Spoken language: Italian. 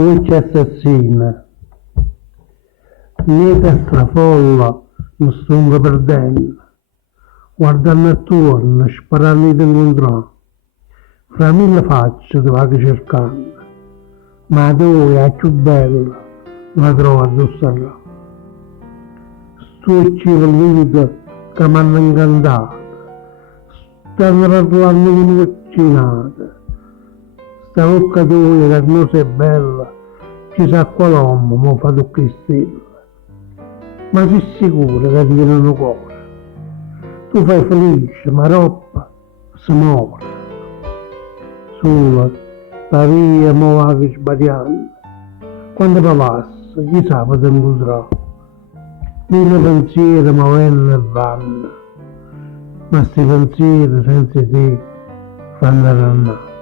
voce assassina, niente strafolla, mi sto perdendo, guardando attorno, sperando di incontrare, fra mille facce ti vado cercando, ma tu è la più bella, la trovo addosso a là. Sto civelluto che mi hanno incantato, stanno parlando di una vaccinata, sta bocca tua carnosa e bella, chissà qual'uomo mi fa tocchi stelle, ma sei sicura che ti viene un cuore? Tu fai felice, ma roppa si muore. Sola, la via mo va che sbagliando, quando mi passa, chissà se ti incontrò. Mille pensieri mi vengono e vanno, ma sti pensieri senza te fanno rannare.